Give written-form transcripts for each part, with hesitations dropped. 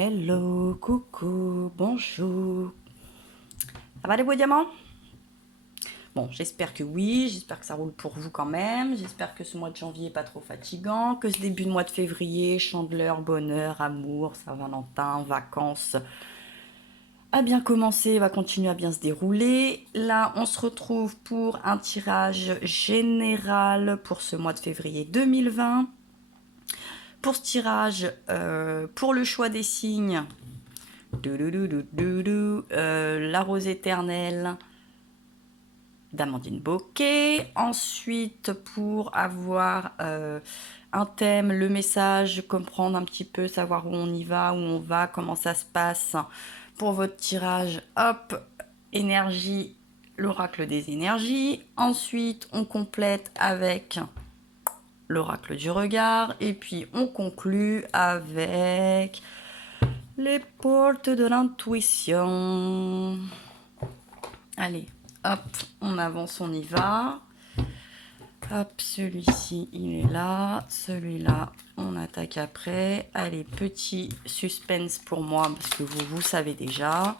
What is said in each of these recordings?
Hello, coucou, bonjour. Ça va les beaux diamants? Bon, j'espère que oui, j'espère que ça roule pour vous quand même. J'espère que ce mois de janvier n'est pas trop fatigant, que ce début de mois de février, chandeleur, bonheur, amour, Saint-Valentin, vacances, a bien commencé, va continuer à bien se dérouler. Là, on se retrouve pour un tirage général pour ce mois de février 2020. Pour ce tirage, pour le choix des signes, la rose éternelle d'Amandine Bocquet. Ensuite, pour avoir un thème, le message, comprendre un petit peu, savoir où on y va, où on va, comment ça se passe pour votre tirage, hop, énergie, l'oracle des énergies. Ensuite, on complète avec l'oracle du regard et puis on conclut avec les portes de l'intuition. Allez, hop, on avance, on y va. Hop, celui-ci, il est là. Celui-là, on attaque après. Allez, petit suspense pour moi, parce que vous savez déjà.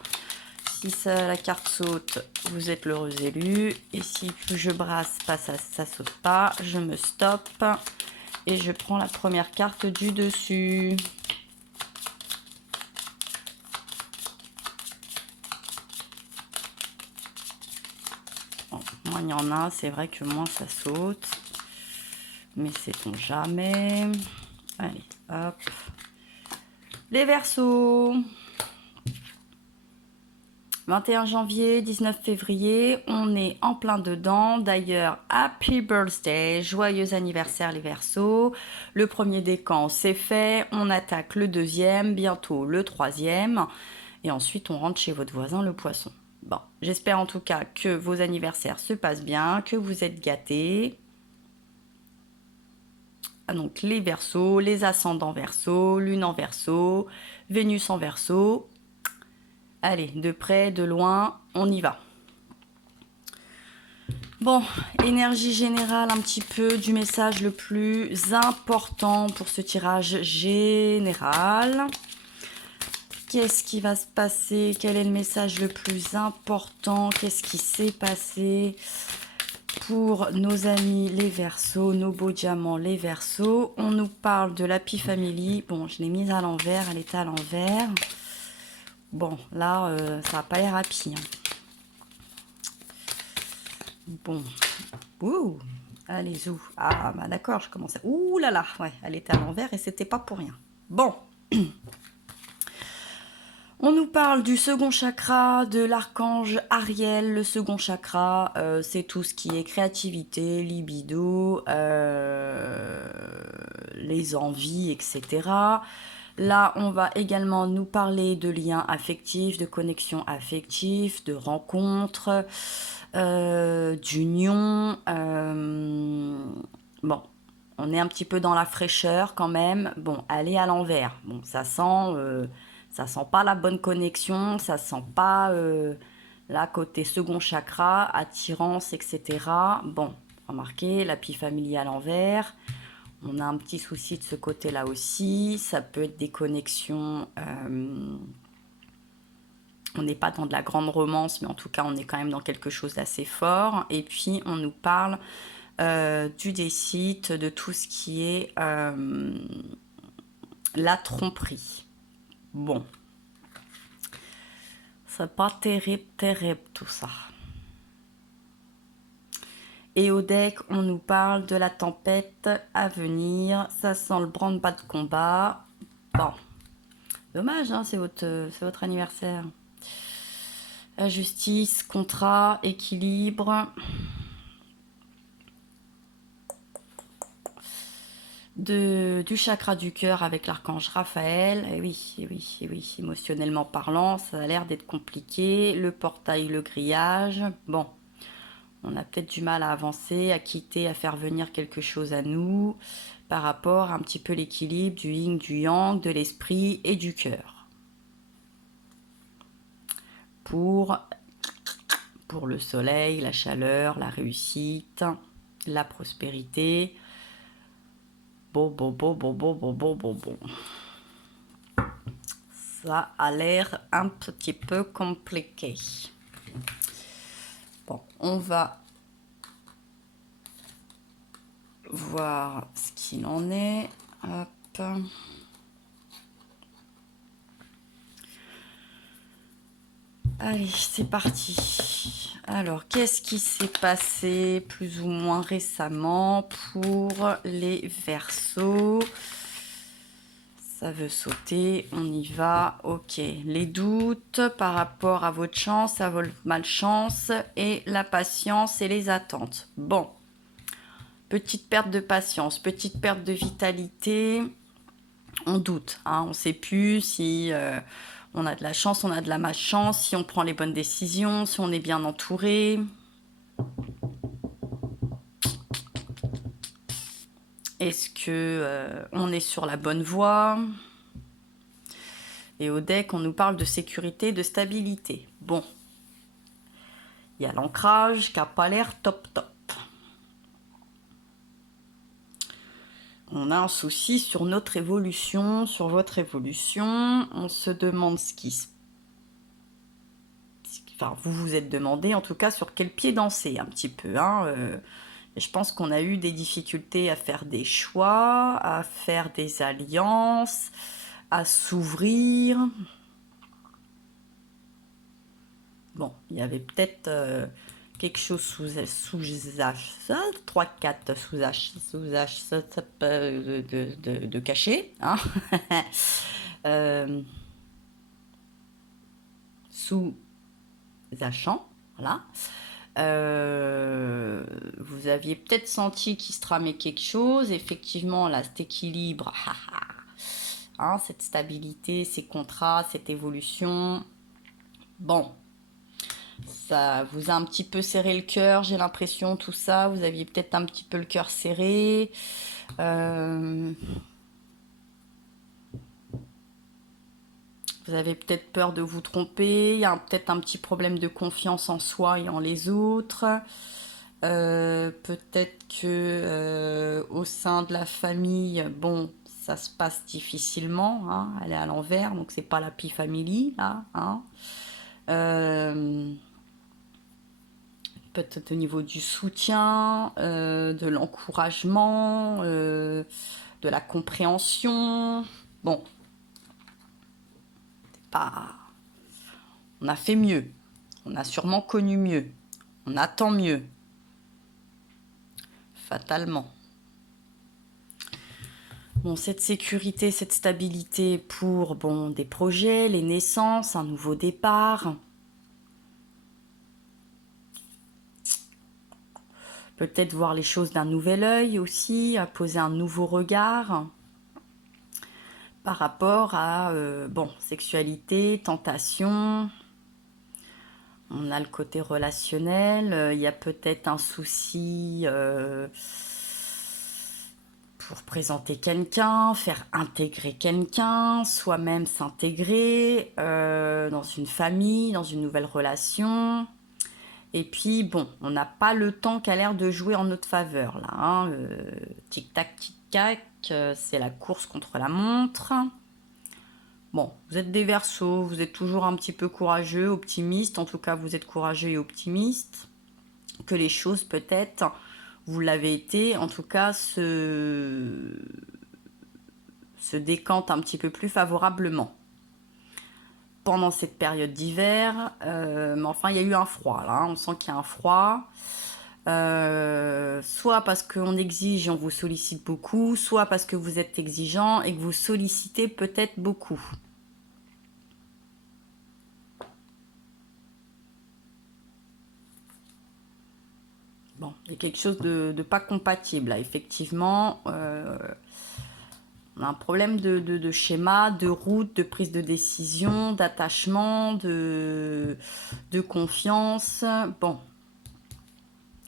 Si ça, la carte saute, vous êtes l'heureux élu. Et si je brasse pas, ça saute pas. Je me stoppe. Et je prends la première carte du dessus. Bon, moins il y en a, c'est vrai que moins ça saute. Mais sait-on jamais. Allez, hop. Les Verseaux. 21 janvier, 19 février, on est en plein dedans. D'ailleurs, happy birthday, joyeux anniversaire les Verseaux. Le premier décan, c'est fait. On attaque le deuxième, bientôt le troisième. Et ensuite, on rentre chez votre voisin, le Poisson. Bon, j'espère en tout cas que vos anniversaires se passent bien, que vous êtes gâtés. Donc les Verseaux, les ascendants Verseaux, Lune en Verseau, Vénus en Verseau. Allez, de près, de loin, on y va. Bon, énergie générale un petit peu du message le plus important pour ce tirage général. Qu'est-ce qui va se passer? Quel est le message le plus important? Qu'est-ce qui s'est passé pour nos amis les Verseaux, nos beaux diamants les Verseaux? On nous parle de l'Happy Family. Bon, je l'ai mise à l'envers, elle est à l'envers. Bon, là, ça n'a pas l'air happy. Bon. Ouh. Allez, zou. Ah, bah d'accord, je commençais. Ouh là là, ouais, elle était à l'envers et c'était pas pour rien. Bon. On nous parle du second chakra, de l'archange Ariel. Le second chakra, c'est tout ce qui est créativité, libido, les envies, etc. Là, on va également nous parler de liens affectifs, de connexions affectives, de rencontres, d'union. Bon, on est un petit peu dans la fraîcheur quand même. Bon, aller à l'envers. Bon, ça sent pas la bonne connexion, ça sent pas là côté second chakra, attirance, etc. Bon, remarquez, l'Happy Family à l'envers. On a un petit souci de ce côté-là aussi. Ça peut être des connexions. On n'est pas dans de la grande romance, mais en tout cas, on est quand même dans quelque chose d'assez fort. Et puis, on nous parle du décide, de tout ce qui est la tromperie. Bon. C'est pas terrible, terrible tout ça. Et au deck, on nous parle de la tempête à venir. Ça sent le branle-bas de combat. Bon. Dommage, hein, c'est votre anniversaire. La justice, contrat, équilibre. Du chakra du cœur avec l'archange Raphaël. Et oui, et oui, et oui, émotionnellement parlant, ça a l'air d'être compliqué. Le portail, le grillage. Bon, on a peut-être du mal à avancer, à quitter, à faire venir quelque chose à nous par rapport à un petit peu l'équilibre du yin, du yang, de l'esprit et du cœur. Pour le soleil, la chaleur, la réussite, la prospérité. Bon. Ça a l'air un petit peu compliqué. Bon, on va voir ce qu'il en est. Hop. Allez, c'est parti. Alors, qu'est-ce qui s'est passé plus ou moins récemment pour les Verseaux? Ça veut sauter, on y va. Ok, les doutes par rapport à votre chance, à votre malchance et la patience et les attentes. Bon, petite perte de patience, petite perte de vitalité. On doute, hein, on ne sait plus si on a de la chance, on a de la malchance, si on prend les bonnes décisions, si on est bien entouré. Est-ce que on est sur la bonne voie? Et au deck, on nous parle de sécurité, de stabilité. Bon, il y a l'ancrage qui n'a pas l'air top top. On a un souci sur notre évolution, sur votre évolution. On se demande ce qui se... Enfin, vous vous êtes demandé, en tout cas, sur quel pied danser, un petit peu. Hein, et je pense qu'on a eu des difficultés à faire des choix, à faire des alliances, à s'ouvrir. Bon, il y avait peut-être quelque chose sous H, 3, 4 sous H, de caché. Hein. Sous Zachan, voilà. Vous aviez peut-être senti qu'il se tramait quelque chose. Effectivement, là, cet équilibre, hein, cette stabilité, ces contrats, cette évolution. Bon, ça vous a un petit peu serré le cœur, j'ai l'impression, tout ça. Vous aviez peut-être un petit peu le cœur serré. Vous avez peut-être peur de vous tromper. Il y a peut-être un petit problème de confiance en soi et en les autres. Peut-être que au sein de la famille, bon, ça se passe difficilement. Hein, elle est à l'envers, donc c'est pas la Happy Family là. Hein. Peut-être au niveau du soutien, de l'encouragement, de la compréhension. Bon, pas... on a fait mieux. On a sûrement connu mieux. On attend mieux. Fatalement. Bon, cette sécurité, cette stabilité pour bon, des projets, les naissances, un nouveau départ. Peut-être voir les choses d'un nouvel œil aussi, à poser un nouveau regard par rapport à bon, sexualité, tentation. On a le côté relationnel, il y a peut-être un souci pour présenter quelqu'un, faire intégrer quelqu'un, soi-même s'intégrer dans une famille, dans une nouvelle relation. Et puis, bon, on n'a pas le temps qui a l'air de jouer en notre faveur, là. Hein. Tic-tac, tic-tac, c'est la course contre la montre. Bon, vous êtes des Verseaux, vous êtes toujours un petit peu courageux, optimiste. En tout cas, vous êtes courageux et optimiste. Que les choses, peut-être, vous l'avez été, en tout cas, se décantent un petit peu plus favorablement pendant cette période d'hiver. Mais enfin, il y a eu un froid, là. Hein. On sent qu'il y a un froid. Soit parce qu'on exige et on vous sollicite beaucoup, soit parce que vous êtes exigeant et que vous sollicitez peut-être beaucoup. Bon, il y a quelque chose de pas compatible, là, effectivement. On a un problème de schéma, de route, de prise de décision, d'attachement, de confiance. Bon,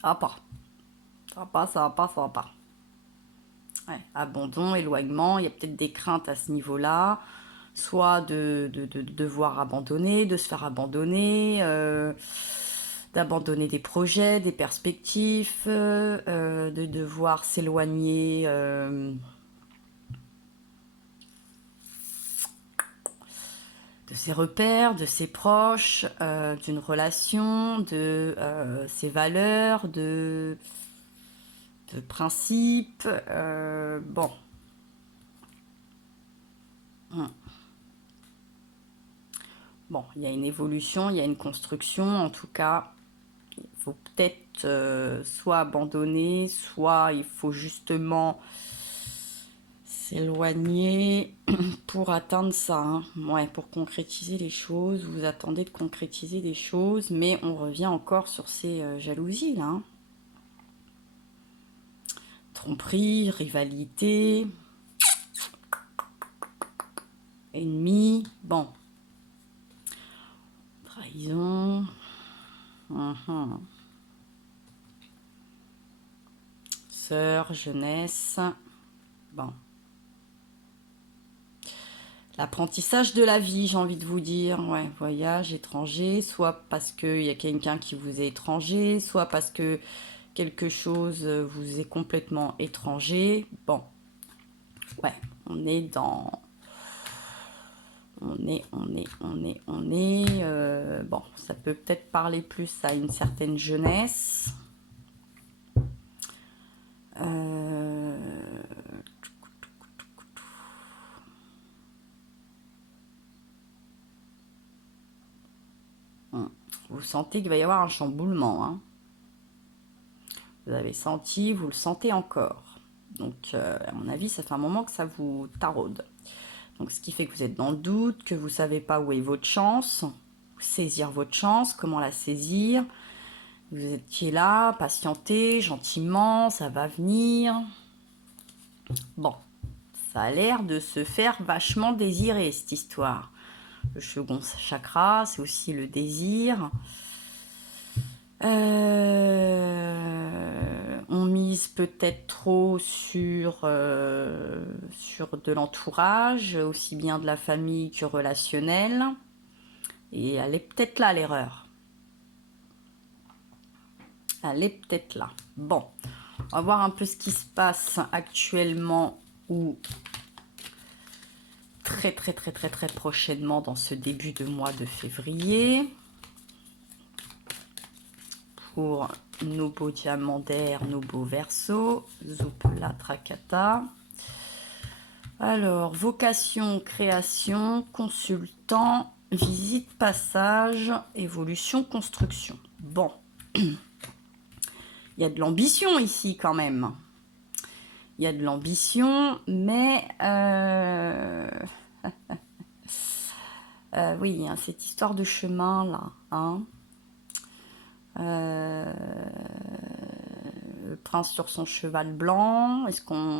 ça va pas. Ça va pas, ça va pas, ça va pas. Ouais, abandon, éloignement, il y a peut-être des craintes à ce niveau-là. Soit de devoir abandonner, de se faire abandonner, d'abandonner des projets, des perspectives, de devoir s'éloigner ses repères, de ses proches, d'une relation, de ses valeurs, de principes. Bon. Bon, il y a une évolution, il y a une construction. En tout cas, il faut peut-être soit abandonner, soit il faut justement s'éloigner pour atteindre ça. Hein. Ouais, pour concrétiser les choses. Vous attendez de concrétiser des choses, mais on revient encore sur ces jalousies là. Hein. Tromperie, rivalité, ennemi, bon. Trahison. Sœur, jeunesse. Bon. L'apprentissage de la vie, j'ai envie de vous dire. Ouais, voyage, étranger, soit parce qu'il y a quelqu'un qui vous est étranger, soit parce que quelque chose vous est complètement étranger. Bon. Ouais, on est dans... bon, ça peut peut-être parler plus à une certaine jeunesse. Vous sentez qu'il va y avoir un chamboulement. Hein. Vous avez senti, vous le sentez encore. Donc, à mon avis, ça fait un moment que ça vous taraude. Donc, ce qui fait que vous êtes dans le doute, que vous ne savez pas où est votre chance, saisir votre chance, comment la saisir. Vous étiez là, patientez, gentiment, ça va venir. Bon, ça a l'air de se faire vachement désirer, cette histoire. Le second chakra, c'est aussi le désir. On mise peut-être trop sur de l'entourage, aussi bien de la famille que relationnel. Et elle est peut-être là, l'erreur. Elle est peut-être là. Bon, on va voir un peu ce qui se passe actuellement ou très prochainement dans ce début de mois de février. Pour nos beaux diamants d'air, nos beaux versos, Zupla Trakata. Alors, vocation, création, consultant, visite, passage, évolution, construction. Bon, il y a de l'ambition ici quand même. Il y a de l'ambition, mais oui, hein, cette histoire de chemin là. Hein. Le prince sur son cheval blanc.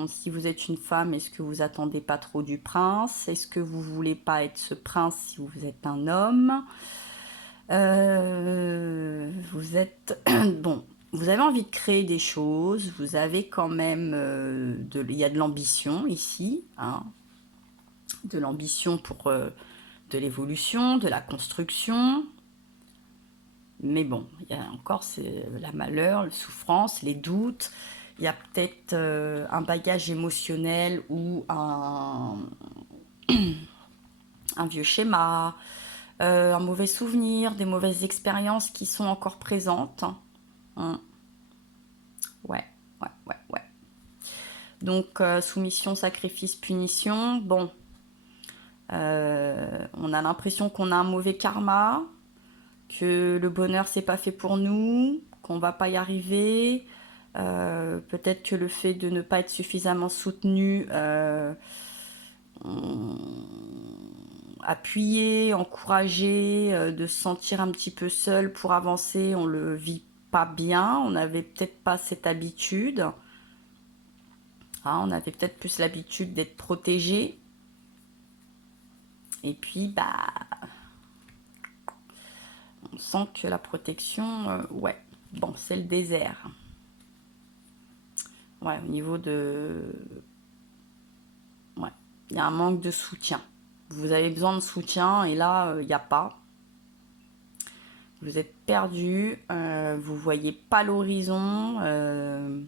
Si vous êtes une femme, est-ce que vous attendez pas trop du prince? Est-ce que vous voulez pas être ce prince si vous êtes un homme? Vous êtes bon. Vous avez envie de créer des choses. Vous avez quand même il y a de l'ambition ici, hein, de l'ambition pour de l'évolution, de la construction. Mais bon, il y a encore la malheur, la souffrance, les doutes. Il y a peut-être un bagage émotionnel ou un vieux schéma, un mauvais souvenir, des mauvaises expériences qui sont encore présentes. Ouais. Donc, soumission, sacrifice, punition. Bon, on a l'impression qu'on a un mauvais karma, que le bonheur c'est pas fait pour nous, qu'on va pas y arriver, peut-être que le fait de ne pas être suffisamment soutenu, appuyé, encouragé, de se sentir un petit peu seul pour avancer, on le vit pas bien, on n'avait peut-être pas cette habitude, hein, on avait peut-être plus l'habitude d'être protégé, et puis bah on sent que la protection, ouais, bon, c'est le désert. Ouais, au niveau de... Ouais, il y a un manque de soutien. Vous avez besoin de soutien et là, il n'y a pas. Vous êtes perdu, vous voyez pas l'horizon, vous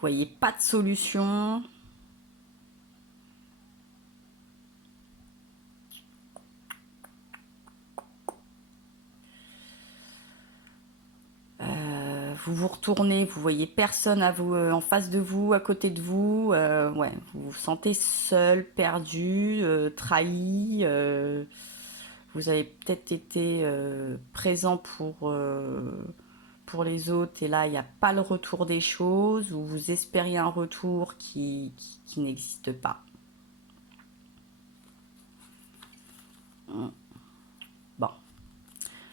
voyez pas de solution. vous vous retournez, vous voyez personne à vous, en face de vous, à côté de vous. Ouais, vous vous sentez seul, perdu, trahi. Vous avez peut-être été présent pour les autres et là, il n'y a pas le retour des choses ou vous espériez un retour qui n'existe pas. Bon.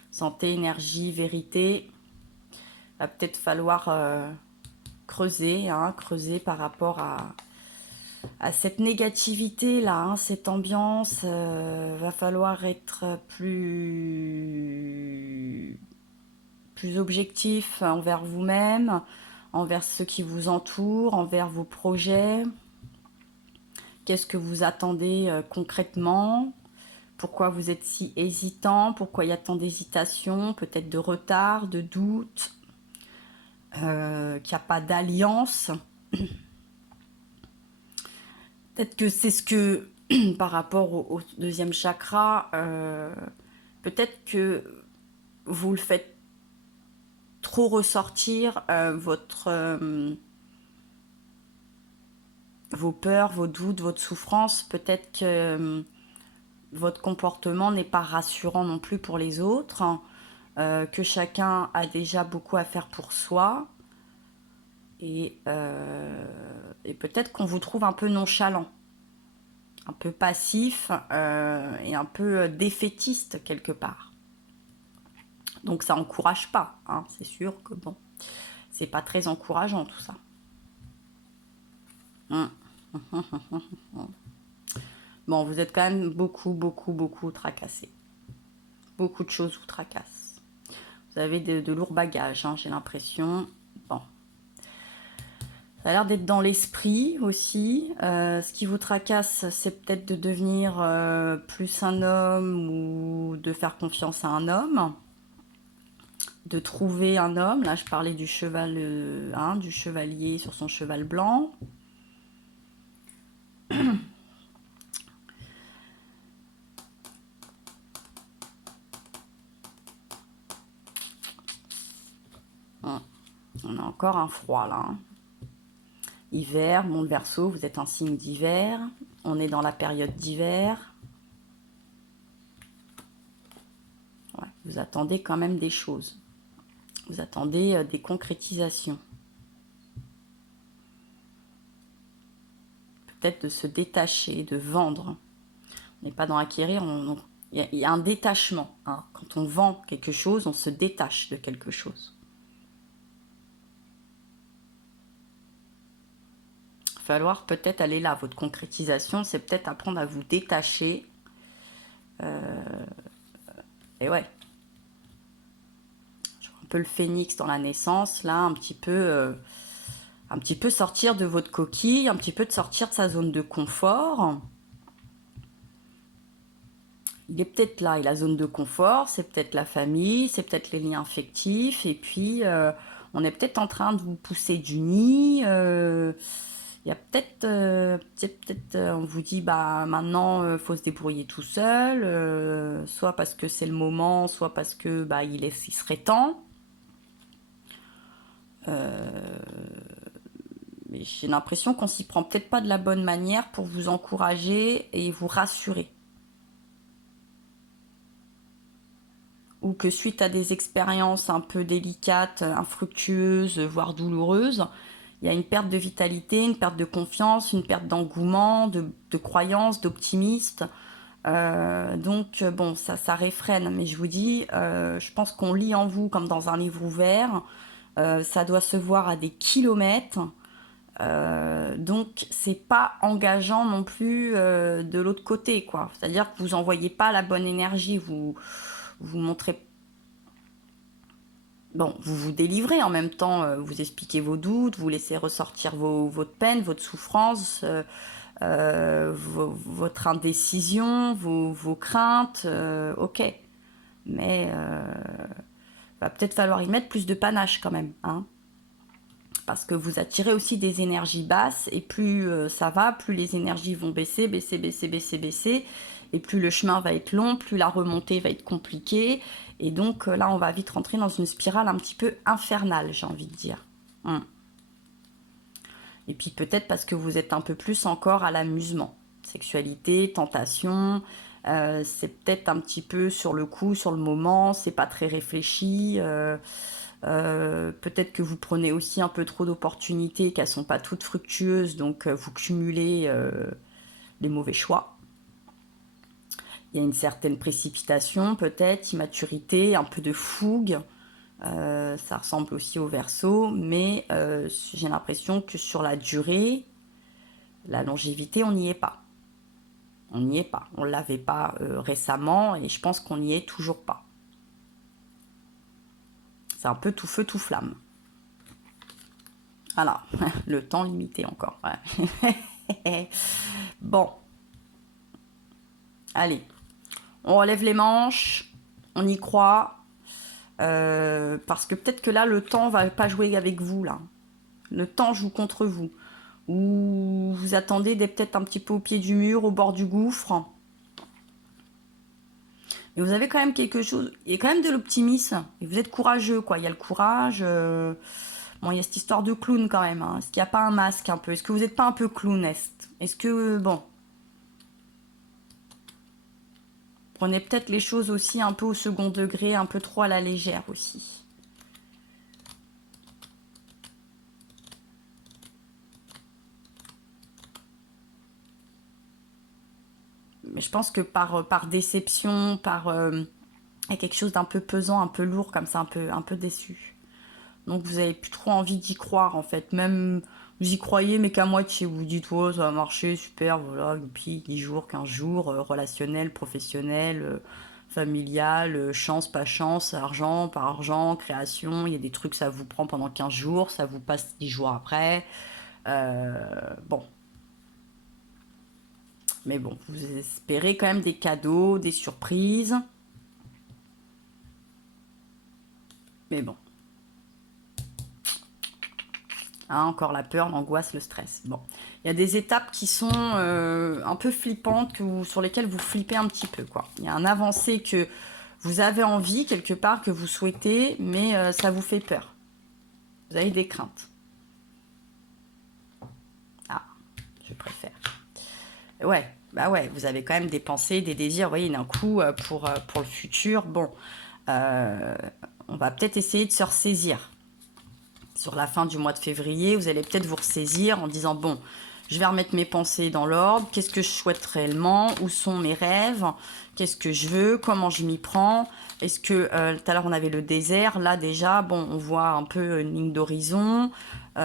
Santé, énergie, vérité. Va peut-être falloir creuser, hein, creuser par rapport à cette négativité là, hein, cette ambiance. Va falloir être plus objectif envers vous-même, envers ceux qui vous entourent, envers vos projets. Qu'est-ce que vous attendez concrètement? Pourquoi vous êtes si hésitant? Pourquoi il y a tant d'hésitation? Peut-être de retard, de doute, qu'il n'y a pas d'alliance. Peut-être que c'est ce que, par rapport au deuxième chakra, peut-être que vous le faites trop ressortir, vos peurs, vos doutes, votre souffrance. Peut-être que votre comportement n'est pas rassurant non plus pour les autres, que chacun a déjà beaucoup à faire pour soi. Et peut-être qu'on vous trouve un peu nonchalant, un peu passif et un peu défaitiste quelque part. Donc ça encourage pas, hein, c'est sûr que bon, c'est pas très encourageant tout ça. Bon, vous êtes quand même beaucoup tracassé. Beaucoup de choses vous tracassent. Vous avez de lourds bagages, hein, j'ai l'impression. Bon. Ça a l'air d'être dans l'esprit aussi. Ce qui vous tracasse, c'est peut-être de devenir plus un homme ou de faire confiance à un homme. De trouver un homme. Là, je parlais du cheval, hein, du chevalier sur son cheval blanc. On a encore un froid là. Hein. Hiver, bon, le Verseau, vous êtes un signe d'hiver. On est dans la période d'hiver. Ouais, vous attendez quand même des choses. Vous attendez des concrétisations. Peut-être de se détacher, de vendre. On n'est pas dans acquérir, il y a un détachement. Hein. Quand on vend quelque chose, on se détache de quelque chose. Il va falloir peut-être aller là. Votre concrétisation, c'est peut-être apprendre à vous détacher. Et ouais. Je vois un peu le phénix dans la naissance, là, un petit peu sortir de votre coquille, un petit peu de sortir de sa zone de confort. Il est peut-être là, et la zone de confort, c'est peut-être la famille, c'est peut-être les liens affectifs, et puis on est peut-être en train de vous pousser du nid. Il y a peut-être, on vous dit, bah maintenant, faut se débrouiller tout seul, soit parce que c'est le moment, soit parce que bah il serait temps. Mais j'ai l'impression qu'on s'y prend peut-être pas de la bonne manière pour vous encourager et vous rassurer. Ou que suite à des expériences un peu délicates, infructueuses, voire douloureuses, il y a une perte de vitalité, une perte de confiance, une perte d'engouement, de croyance, d'optimiste. Donc bon, ça réfrène, mais je vous dis, je pense qu'on lit en vous comme dans un livre ouvert. Ça doit se voir à des kilomètres. Donc c'est pas engageant non plus de l'autre côté, quoi. C'est-à-dire que vous envoyez pas la bonne énergie, vous montrez. Bon, vous vous délivrez en même temps, vous expliquez vos doutes, vous laissez ressortir votre peine, votre souffrance, votre indécision, vos craintes, ok. Mais va peut-être falloir y mettre plus de panache quand même, hein. Parce que vous attirez aussi des énergies basses, et plus ça va, plus les énergies vont baisser, baisser, et plus le chemin va être long, plus la remontée va être compliquée, Et donc là, on va vite rentrer dans une spirale un petit peu infernale, j'ai envie de dire. Et puis peut-être parce que vous êtes un peu plus encore à l'amusement. Sexualité, tentation, c'est peut-être un petit peu sur le coup, sur le moment, c'est pas très réfléchi. Peut-être que vous prenez aussi un peu trop d'opportunités, qu'elles sont pas toutes fructueuses, donc vous cumulez les mauvais choix. Il y a une certaine précipitation, peut-être, immaturité, un peu de fougue. Ça ressemble aussi au Verseau, mais j'ai l'impression que sur la durée, la longévité, on n'y est pas. On n'y est pas. On ne l'avait pas récemment et je pense qu'on n'y est toujours pas. C'est un peu tout feu, tout flamme. Voilà, le temps limité encore. Ouais. Bon. Allez, on relève les manches, on y croit. Parce que peut-être que là, le temps va pas jouer avec vous, là. Le temps joue contre vous. Ou vous attendez d'être peut-être un petit peu au pied du mur, au bord du gouffre. Mais vous avez quand même quelque chose, il y a quand même de l'optimisme. Et vous êtes courageux, quoi. Il y a le courage. Bon, il y a cette histoire de clown quand même. Hein. Est-ce qu'il n'y a pas un masque un peu? Est-ce que vous n'êtes pas un peu clownesque? Est-ce que, bon, prenez peut-être les choses aussi un peu au second degré, un peu trop à la légère aussi. Mais je pense que par déception, il y a quelque chose d'un peu pesant, un peu lourd, comme ça, un peu déçu. Donc vous avez plus trop envie d'y croire en fait. Même vous y croyez mais qu'à moitié. Vous vous dites oh, ça va marcher, super, voilà, puis 10 jours, 15 jours, relationnel, professionnel, familial, chance, pas chance, argent, pas argent, création. Il y a des trucs, ça vous prend pendant 15 jours, ça vous passe 10 jours après. Bon. Mais bon, vous espérez quand même des cadeaux, des surprises. Mais bon. Hein, encore la peur, l'angoisse, le stress. Bon, il y a des étapes qui sont un peu flippantes, sur lesquelles vous flippez un petit peu, quoi. Il y a un avancé que vous avez envie, quelque part, que vous souhaitez, mais ça vous fait peur. Vous avez des craintes. Ah, je préfère. Ouais, bah ouais, vous avez quand même des pensées, des désirs, vous voyez, d'un coup, pour le futur. Bon, on va peut-être essayer de se ressaisir. Sur la fin du mois de février, vous allez peut-être vous ressaisir en disant bon, je vais remettre mes pensées dans l'ordre, qu'est-ce que je souhaite réellement, où sont mes rêves, qu'est-ce que je veux, comment je m'y prends, est-ce que tout à l'heure on avait le désert, là déjà, bon, on voit un peu une ligne d'horizon, on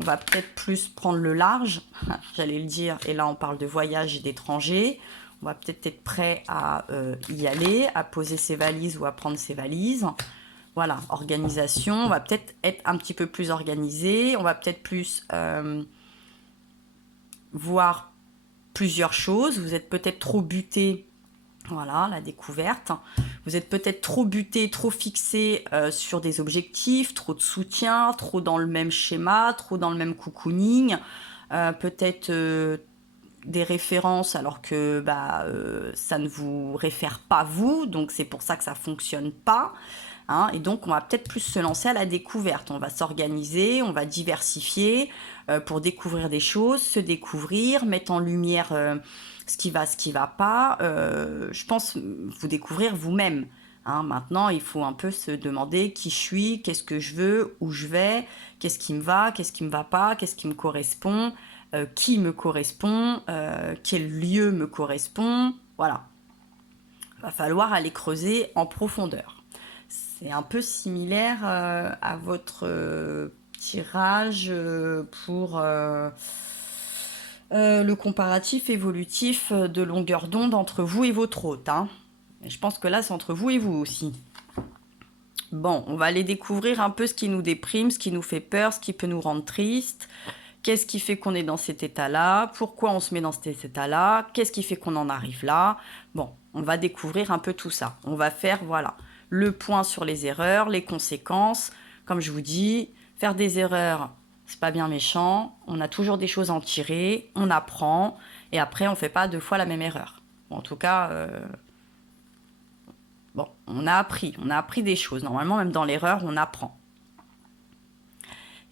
va peut-être plus prendre le large, j'allais le dire, et là on parle de voyage et d'étrangers, on va peut-être être prêt à y aller, à poser ses valises ou à prendre ses valises. Voilà, organisation, on va peut-être être un petit peu plus organisé, on va peut-être plus voir plusieurs choses, vous êtes peut-être trop buté, voilà, la découverte, vous êtes peut-être trop buté, trop fixé sur des objectifs, trop de soutien, trop dans le même schéma, trop dans le même cocooning, peut-être des références alors que ça ne vous réfère pas vous, donc c'est pour ça que ça fonctionne pas. Hein, et donc, on va peut-être plus se lancer à la découverte. On va s'organiser, on va diversifier pour découvrir des choses, se découvrir, mettre en lumière ce qui va pas. Je pense vous découvrir vous-même. Hein, maintenant, il faut un peu se demander qui je suis, qu'est-ce que je veux, où je vais, qu'est-ce qui me va pas, qu'est-ce qui me correspond, qui me correspond, quel lieu me correspond. Voilà. Il va falloir aller creuser en profondeur. C'est un peu similaire à votre tirage pour le comparatif évolutif de longueur d'onde entre vous et votre hôte. Hein. Et je pense que là, c'est entre vous et vous aussi. Bon, on va aller découvrir un peu ce qui nous déprime, ce qui nous fait peur, ce qui peut nous rendre triste. Qu'est-ce qui fait qu'on est dans cet état-là? Pourquoi on se met dans cet état-là? Qu'est-ce qui fait qu'on en arrive là? Bon, on va découvrir un peu tout ça. On va faire, voilà, le point sur les erreurs, les conséquences. Comme je vous dis, faire des erreurs, c'est pas bien méchant. On a toujours des choses à en tirer, on apprend, et après, on fait pas deux fois la même erreur. Bon, en tout cas, Bon, on a appris des choses. Normalement, même dans l'erreur, on apprend.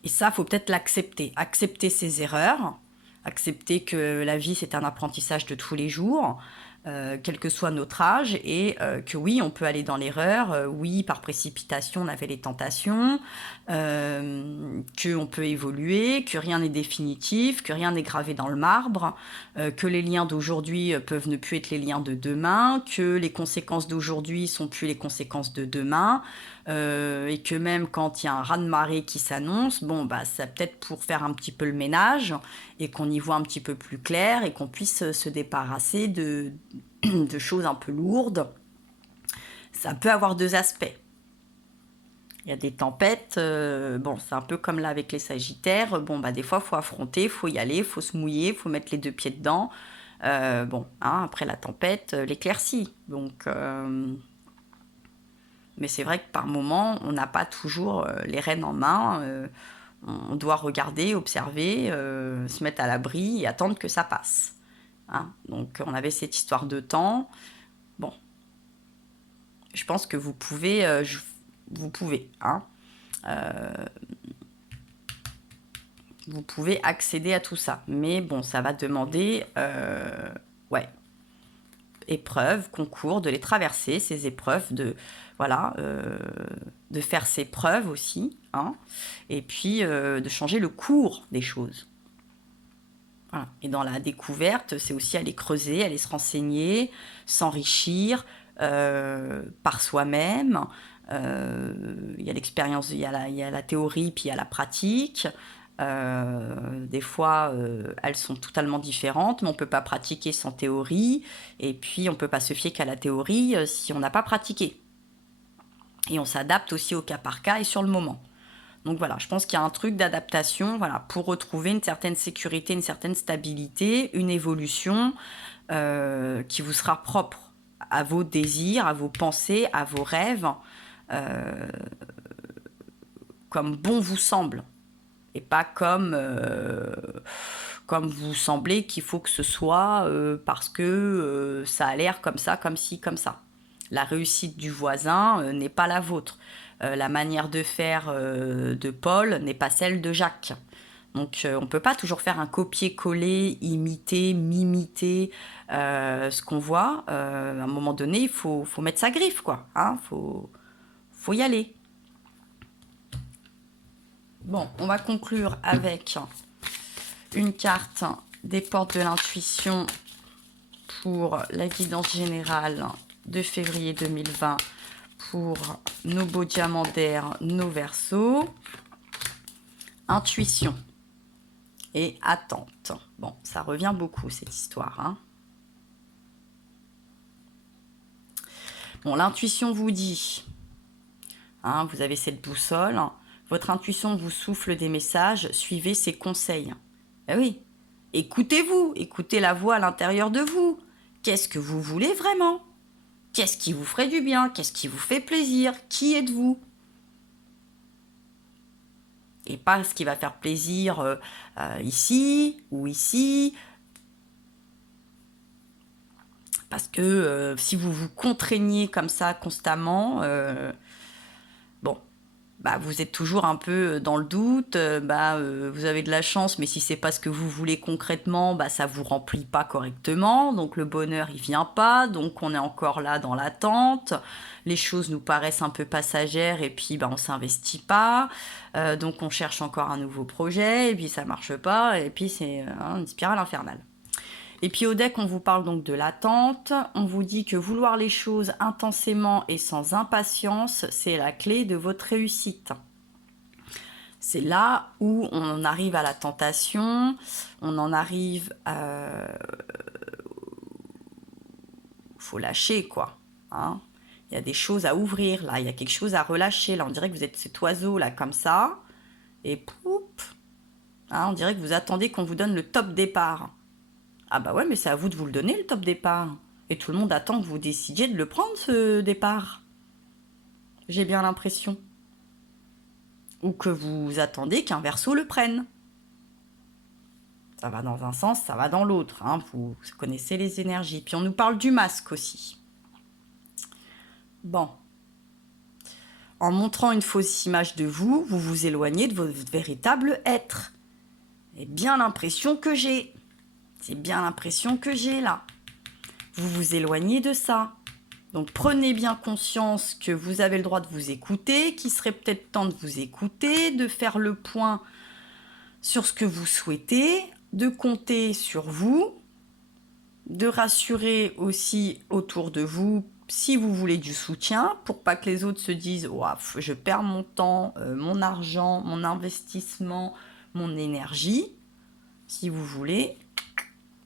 Et ça, faut peut-être l'accepter. Accepter ses erreurs, accepter que la vie, c'est un apprentissage de tous les jours, quel que soit notre âge, et que oui, on peut aller dans l'erreur, oui, par précipitation, on avait les tentations, qu'on peut évoluer, que rien n'est définitif, que rien n'est gravé dans le marbre, que les liens d'aujourd'hui peuvent ne plus être les liens de demain, que les conséquences d'aujourd'hui sont plus les conséquences de demain, et que même quand il y a un raz-de-marée qui s'annonce, bon, bah, c'est peut-être pour faire un petit peu le ménage et qu'on y voit un petit peu plus clair et qu'on puisse se débarrasser de choses un peu lourdes. Ça peut avoir deux aspects. Il y a des tempêtes, bon, c'est un peu comme là avec les Sagittaires. Bon, bah, des fois, il faut affronter, il faut y aller, il faut se mouiller, il faut mettre les deux pieds dedans. Bon, hein, après la tempête, l'éclaircie. Donc, mais c'est vrai que par moment, on n'a pas toujours les rênes en main. On doit regarder, observer, se mettre à l'abri et attendre que ça passe. Hein. Donc on avait cette histoire de temps. Bon, je pense que vous pouvez, hein, vous pouvez accéder à tout ça. Mais bon, ça va demander, ouais, épreuves, concours, de les traverser, ces épreuves, voilà, de faire ses preuves aussi, hein, et puis de changer le cours des choses. Voilà. Et dans la découverte, c'est aussi aller creuser, aller se renseigner, s'enrichir par soi-même. Il y a l'expérience, il y a la théorie, puis il y a la pratique. Des fois, elles sont totalement différentes, mais on ne peut pas pratiquer sans théorie. Et puis, on ne peut pas se fier qu'à la théorie si on n'a pas pratiqué. Et on s'adapte aussi au cas par cas et sur le moment. Donc voilà, je pense qu'il y a un truc d'adaptation, voilà, pour retrouver une certaine sécurité, une certaine stabilité, une évolution qui vous sera propre à vos désirs, à vos pensées, à vos rêves, comme bon vous semble. Et pas comme vous semblez qu'il faut que ce soit parce que ça a l'air comme ça, comme ci, comme ça. La réussite du voisin n'est pas la vôtre. La manière de faire de Paul n'est pas celle de Jacques. Donc on ne peut pas toujours faire un copier-coller, imiter, mimiter ce qu'on voit. À un moment donné, il faut mettre sa griffe, quoi. Hein, faut y aller. Bon, on va conclure avec une carte des portes de l'intuition pour la guidance générale de février 2020 pour nos beaux diamants d'air, nos Verseaux. Intuition et attente. Bon, ça revient beaucoup cette histoire. Hein. Bon, l'intuition vous dit, hein, vous avez cette boussole, votre intuition vous souffle des messages, suivez ses conseils. Eh oui, écoutez-vous, écoutez la voix à l'intérieur de vous. Qu'est-ce que vous voulez vraiment? Qu'est-ce qui vous ferait du bien? Qu'est-ce qui vous fait plaisir? Qui êtes-vous? Et pas ce qui va faire plaisir ici ou ici. Parce que si vous vous contraignez comme ça constamment, bon, bah, vous êtes toujours un peu dans le doute, vous avez de la chance, mais si c'est pas ce que vous voulez concrètement, bah, ça vous remplit pas correctement, donc le bonheur il vient pas, donc on est encore là dans l'attente, les choses nous paraissent un peu passagères et puis bah, on s'investit pas, donc on cherche encore un nouveau projet et puis ça marche pas et puis c'est une spirale infernale. Et puis au deck, on vous parle donc de l'attente. On vous dit que vouloir les choses intensément et sans impatience, c'est la clé de votre réussite. C'est là où on arrive à la tentation, on en arrive à... faut lâcher, quoi. Hein. Il y a des choses à ouvrir, là. Il y a quelque chose à relâcher. Là, on dirait que vous êtes cet oiseau, là, comme ça. Et poup, hein, on dirait que vous attendez qu'on vous donne le top départ. Ah bah ouais, mais c'est à vous de vous le donner, le top départ. Et tout le monde attend que vous décidiez de le prendre, ce départ. J'ai bien l'impression. Ou que vous attendez qu'un Verseau le prenne. Ça va dans un sens, ça va dans l'autre. Hein. Vous connaissez les énergies. Puis on nous parle du masque aussi. Bon. En montrant une fausse image de vous, vous vous éloignez de votre véritable être. C'est bien l'impression que j'ai. C'est bien l'impression que j'ai là. Vous vous éloignez de ça. Donc prenez bien conscience que vous avez le droit de vous écouter, qu'il serait peut-être temps de vous écouter, de faire le point sur ce que vous souhaitez, de compter sur vous, de rassurer aussi autour de vous si vous voulez du soutien, pour pas que les autres se disent ouah, je perds mon temps, mon argent, mon investissement, mon énergie. Si vous voulez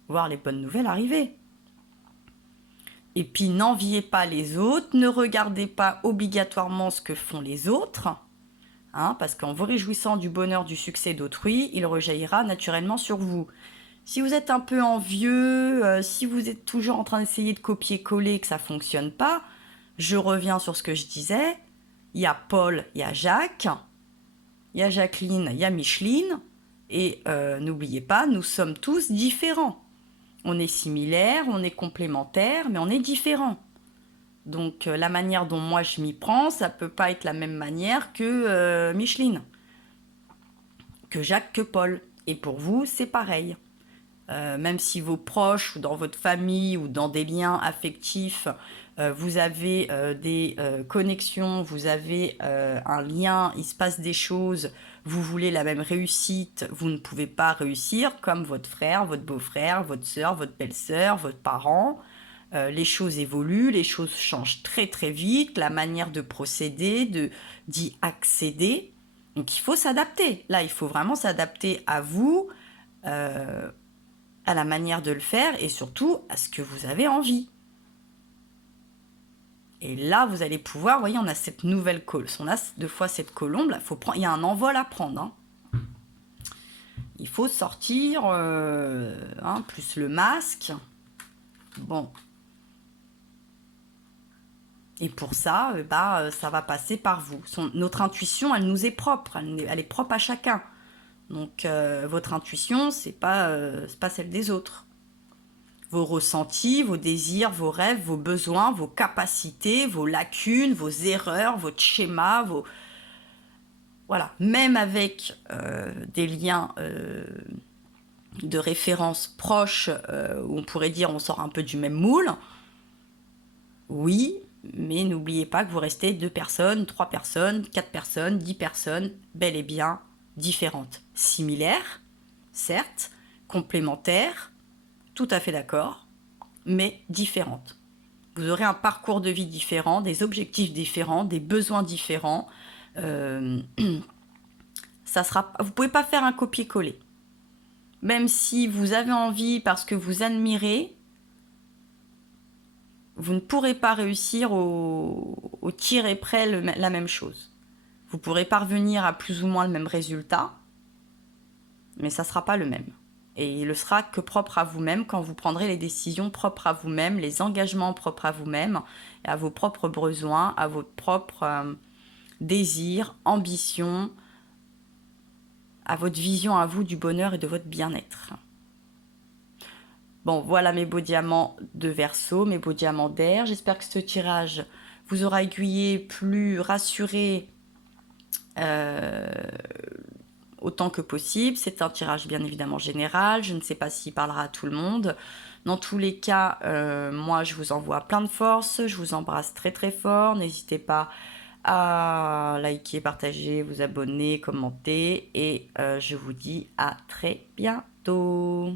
voir les bonnes nouvelles arriver. Et puis n'enviez pas les autres, ne regardez pas obligatoirement ce que font les autres, hein, parce qu'en vous réjouissant du bonheur, du succès d'autrui, il rejaillira naturellement sur vous. Si vous êtes un peu envieux, si vous êtes toujours en train d'essayer de copier-coller et que ça ne fonctionne pas, je reviens sur ce que je disais. Il y a Paul, il y a Jacques, il y a Jacqueline, il y a Micheline. Et n'oubliez pas, nous sommes tous différents. On est similaires, on est complémentaires, mais on est différents. Donc la manière dont moi je m'y prends, ça peut pas être la même manière que Micheline, que Jacques, que Paul. Et pour vous, c'est pareil. Même si vos proches ou dans votre famille ou dans des liens affectifs, vous avez des connexions, vous avez un lien, il se passe des choses, vous voulez la même réussite, vous ne pouvez pas réussir comme votre frère, votre beau-frère, votre sœur, votre belle-sœur, votre parent. Les choses évoluent, les choses changent très très vite, la manière de procéder, d'y accéder. Donc il faut s'adapter. Là, il faut vraiment s'adapter à vous, à la manière de le faire et surtout à ce que vous avez envie. Et là, vous allez pouvoir, vous voyez, on a cette nouvelle colombe, on a deux fois cette colombe, là, il y a un envol à prendre. Hein. Il faut sortir, plus le masque. Bon. Et pour ça, ça va passer par vous. Notre intuition, elle nous est propre, elle est propre à chacun. Donc, votre intuition, c'est pas celle des autres. Vos ressentis, vos désirs, vos rêves, vos besoins, vos capacités, vos lacunes, vos erreurs, votre schéma, Voilà, même avec des liens de référence proches, où on pourrait dire on sort un peu du même moule, oui, mais n'oubliez pas que vous restez 2 personnes, 3 personnes, 4 personnes, 10 personnes, bel et bien différentes. Similaires, certes, complémentaires, tout à fait d'accord, mais différentes. Vous aurez un parcours de vie différent, des objectifs différents, des besoins différents. Vous ne pouvez pas faire un copier-coller. Même si vous avez envie parce que vous admirez, vous ne pourrez pas réussir au tir et près la même chose. Vous pourrez parvenir à plus ou moins le même résultat, mais ça ne sera pas le même. Et il ne sera que propre à vous-même quand vous prendrez les décisions propres à vous-même, les engagements propres à vous-même, à vos propres besoins, à vos propres désirs, ambitions, à votre vision à vous du bonheur et de votre bien-être. Bon, voilà mes beaux diamants de Verseau, mes beaux diamants d'air. J'espère que ce tirage vous aura aiguillé, plus rassuré autant que possible. C'est un tirage bien évidemment général. Je ne sais pas s'il parlera à tout le monde. Dans tous les cas, moi je vous envoie plein de force. Je vous embrasse très très fort. N'hésitez pas à liker, partager, vous abonner, commenter. Et je vous dis à très bientôt.